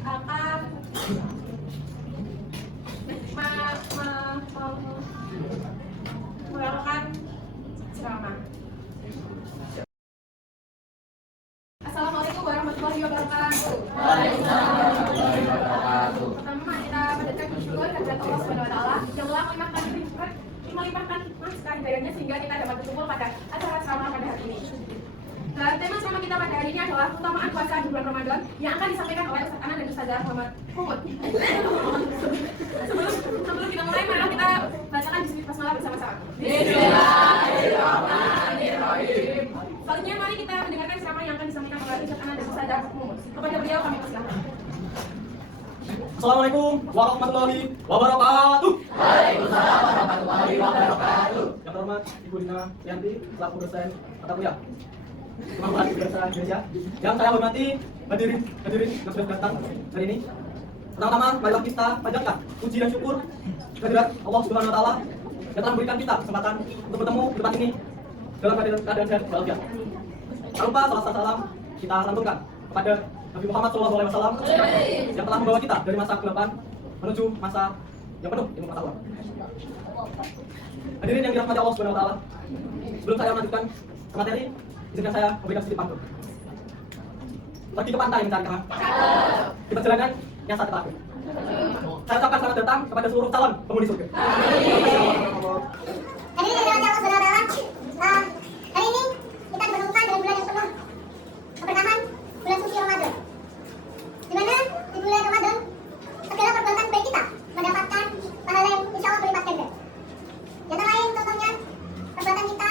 akan melakukan ceramah. Assalamualaikum warahmatullahi wabarakatuh. Waalaikumsalam warahmatullahi wabarakatuh. Pertama kita panjatkan bersyukur kepada Allah Subhanahu wa taala yang telah melimpahkan naskah hidayahnya sehingga kita dapat berkumpul pada acara ceramah pada hari ini. Dan tema ceramah kita pada hari ini adalah keutamaan puasa di bulan Ramadan yang akan disampaikan oleh Ustaz Anan dan Ustazah Muhammad Humud. Sebelum kita mulai, mari kita bacakan bismillah bersama-sama. Bismillahirrahmanirrahim. Selanjutnya mari kita mendengarkan ceramah yang akan disampaikan oleh Ustaz Anan dan Ustazah Humud. Kepada beliau kami persilakan. Assalamualaikum warahmatullahi wabarakatuh. Waalaikumsalam warahmatullahi wabarakatuh. Yang terhormat Ibu Dina Yanti, selaku dosen mata kuliah Imam Bahasa Indonesia. Yang saya hormati hadirin yang sudah datang hari ini. Pertama-tama, marilah kita panjatkan puji dan syukur kehadirat Allah Subhanahu wa taala yang telah memberikan kita kesempatan untuk bertemu di tempat ini dalam keadaan sehat walafiat. Jangan lupa salam kita santurkan kepada Nabi Muhammad SAW yang telah membawa kita dari masa kegelapan menuju masa yang penuh ilmu pengetahuan. Hadirin yang dirahmati Allah Subhanahu wa taala, sebelum saya melanjutkan ke materi, izinkan saya memberikan sedikit pantun. Pergi ke pantai mencari kerang di perjalanan yang sangat terakhir. Saya ucapkan selamat datang kepada seluruh calon penghuni surga. Hadirin yang dirahmati Allah Subhanahu wa taala, hari ini kita dipertemukan dengan bulan yang penuh keberkahan, bulan suci Ramadan. Di mana di bulan Ramadan segala perbuatan baik kita mendapatkan pahala yang insya Allah berlipat ganda. Di antara lain contohnya perbuatan kita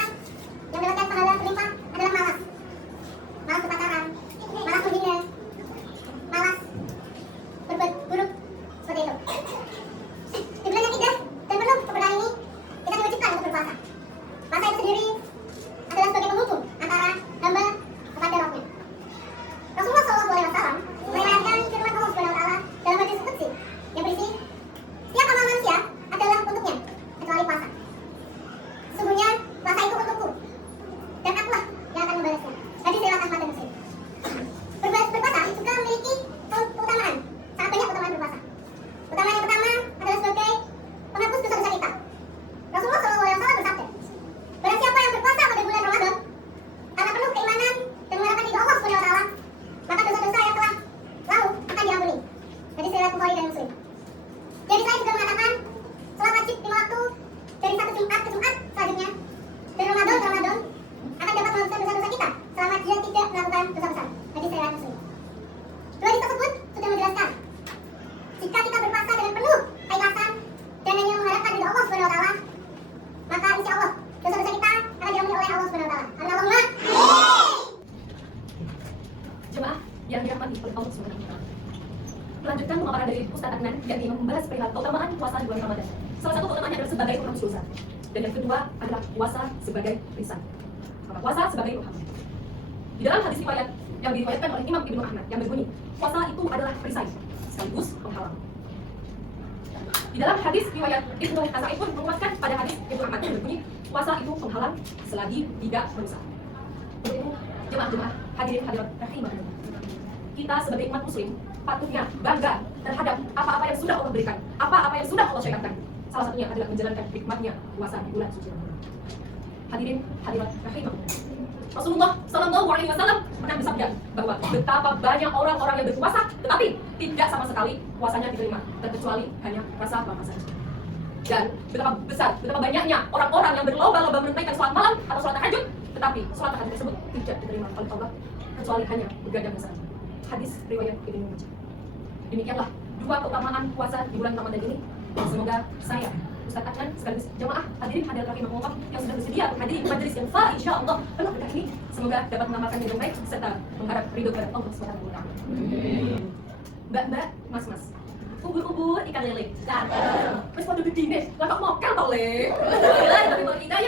yang mendapatkan pahala berlipat adalah malas berpacaran, malas menghina, malas berbuat buruk seperti itu. Di bulan yang indah dan penuh keberkahan ini kita diwajibkan untuk berpuasa. Puasa itu sendiri adalah sebagai penghubung antara hamba kepada Rabbnya. Rasulullah SAW meriwayatkan firman Allah Subhanahu wa taala dalam hadis qudsi yang berisi, setiap amal manusia adalah untuknya kecuali puasa. Sesungguhnya puasa itu untukku dan akulah yang akan membalasnya. Hadis riwayat Ahmad dan Muslim. Berpuasa juga memiliki keutamaan, sangat banyak keutamaan berpuasa. Keutamaan yang pertama adalah sebagai penghapus dosa-dosa kita. Rasulullah SAW bersabda, barang siapa yang berpuasa pada bulan Ramadan karena penuh keimanan dan mengharapkan ridho Allah Subhanahu wa taala, maka dosa-dosa yang telah lalu akan diampuni. Hadis riwayat Bukhari dan Muslim. Jadi saya juga mengatakan salat wajib 5 waktu dari satu Jumat ke Jumat selanjutnya, dan Ramadan ke Ramadan akan dapat menghapuskan dosa-dosa kita selama dia tidak melakukan dosa besar. Hadis riwayat Muslim. Dua hadis tersebut sudah menjelaskan jika kita berpuasa dengan penuh keikhlasan dan hanya mengharapkan ridho Allah Subhanahu wa taala, maka insya Allah dosa-dosa kita akan diampuni oleh Allah Subhanahu wa taala. Allahumma Jemaah yang dirahmati oleh Allah Subhanahu wa taala. Melanjutkan pemaparan dari Ustaz Adnan yakni membahas perihal keutamaan puasa di bulan Ramadan. Salah satu keutamaannya adalah sebagai penghapus dosa. Dan yang kedua adalah puasa sebagai lisan. Maka puasa sebagai roh. Di dalam hadis riwayat yang diriwayatkan oleh Imam Ibnu Ahmad yang berbunyi, puasa itu adalah perisai sekaligus penghalang. Di dalam hadis riwayat Ibnu Asa'id pun menguatkan pada hadis Ibnu Ahmad yang berbunyi, puasa itu penghalang selagi tidak merusak. Untuk itu, jemaah-jemaah hadirin hadirat rahimahullah, kita sebagai umat muslim patutnya bangga terhadap apa-apa yang sudah Allah berikan, apa-apa yang sudah Allah syariatkan. Salah satunya adalah menjalankan hikmahnya puasa di bulan suci Ramadan. Hadirin hadirat rahimahullah, Rasulullah SAW pernah bersabda bahwa betapa banyak orang-orang yang berpuasa tetapi tidak sama sekali puasanya diterima, terkecuali hanya rasa lapar saja. Dan betapa besar, betapa banyaknya orang-orang yang berlomba-lomba menunaikan sholat malam atau sholat tahajud, tetapi sholat tahajud tersebut tidak diterima oleh Allah kecuali hanya begadang saja. Hadis riwayat Ibnu Majah. Demikianlah dua keutamaan puasa di bulan Ramadan ini. Semoga saya, Ustaz Adnan, sekaligus jamaah hadirin hadirat rahimahullah yang sudah bersedia menghadiri majelis yang insyaallah penuh berkah ini, semoga dapat mengamalkannya dengan baik serta mengharap ridho dari Allah Subhanahu wa taala. Mbak-mbak, mas-mas, ubur-ubur ikan lele. Wes pada begini, lah kok mokel tau le.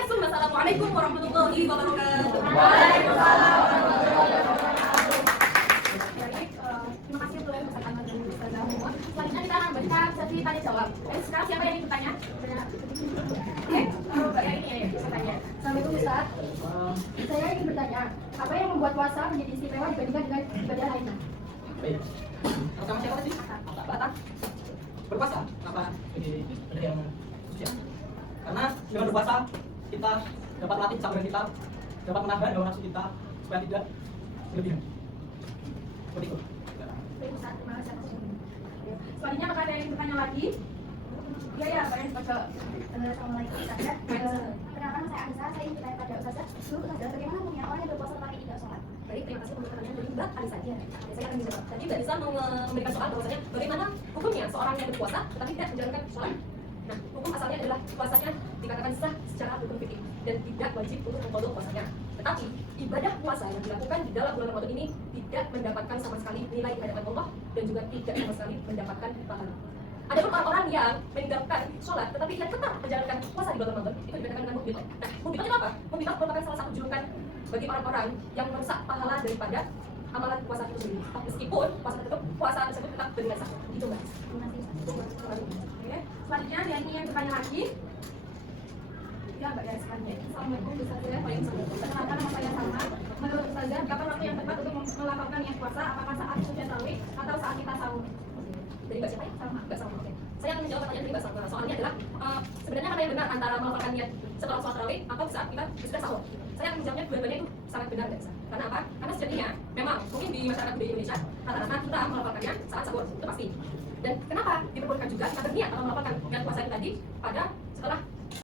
Assalamualaikum warahmatullahi wabarakatuh. Waalaikumsalam warahmatullahi wabarakatuh. Terima kasih untuk Ustaz Ahmad dan Ustazah Humud. Selanjutnya kita akan membaca sesi tanya jawab. Sekarang siapa yang ingin bertanya? Oke, Mbak yang ini ya, saya tanya. Assalamualaikum Ustaz. Saya ingin bertanya, apa yang membuat puasa menjadi istimewa dibandingkan dengan ibadah lainnya? Baik. Pertama siapa tadi? Bata. Berpuasa. Kenapa? Jadi ada yang khusus ya. Karena dengan berpuasa kita dapat latih kesabaran kita, dapat menahan hawa nafsu kita supaya tidak berlebihan. Seperti itu. Baik Ustaz, terima kasih atas waktunya. Selanjutnya apakah ada yang bertanya lagi? Iya ya, Pak yang baca. Assalamualaikum Ustazah. Perkenalkan saya Anissa, saya ingin bertanya pada Ustazah. Dulu Ustazah, bagaimana hukumnya orang yang berpuasa tetapi tidak sholat? Baik, terima kasih untuk pertanyaan dari Mbak Anissa. Saya akan menjawab. Tadi Mbak Anissa memberikan soal bahwasanya bagaimana hukumnya seorang yang berpuasa tetapi tidak menjalankan sholat. Nah, hukum asalnya adalah puasanya dikatakan sah secara hukum fikih dan tidak wajib untuk mengqadha puasanya. Tetapi ibadah puasa yang dilakukan di dalam bulan Ramadan ini tidak mendapatkan sama sekali nilai di hadapan Allah dan juga tidak sama sekali mendapatkan pahala. Ada orang-orang yang meninggalkan sholat tetapi dia tetap menjalankan puasa di bulan Ramadan, itu dikatakan dengan mukbilah. Nah, mukbilah itu apa? Mukbilah merupakan salah satu julukan bagi orang-orang yang merusak pahala daripada amalan puasa itu sendiri. Meskipun puasa tersebut tetap bernilai sah. Itu Mbak. Terima kasih. Oke. Selanjutnya yang ingin bertanya lagi. Ya Mbak ya selanjutnya. Assalamualaikum Ustazah. Waalaikumsalam. Perkenalkan nama saya Salma. Menurut Ustazah, kapan waktu yang tepat untuk melakukan niat puasa? Apakah saat sudah tarawih atau saat kita sahur? Dari Mbak siapa ya? Salma. Mbak Salma. Oke. Saya akan menjawab pertanyaan dari Mbak Salma. Soalnya adalah sebenarnya mana yang benar antara melakukan niat setelah sholat tarawih atau saat kita sudah sahur? Saya akan menjawabnya dua-duanya itu sangat benar dan sah. Karena apa? Karena sejatinya memang mungkin di masyarakat budaya Indonesia rata-rata kita melakukannya saat sahur itu pasti. Dan kenapa diperbolehkan juga kita berniat atau melakukan niat puasa itu tadi pada setelah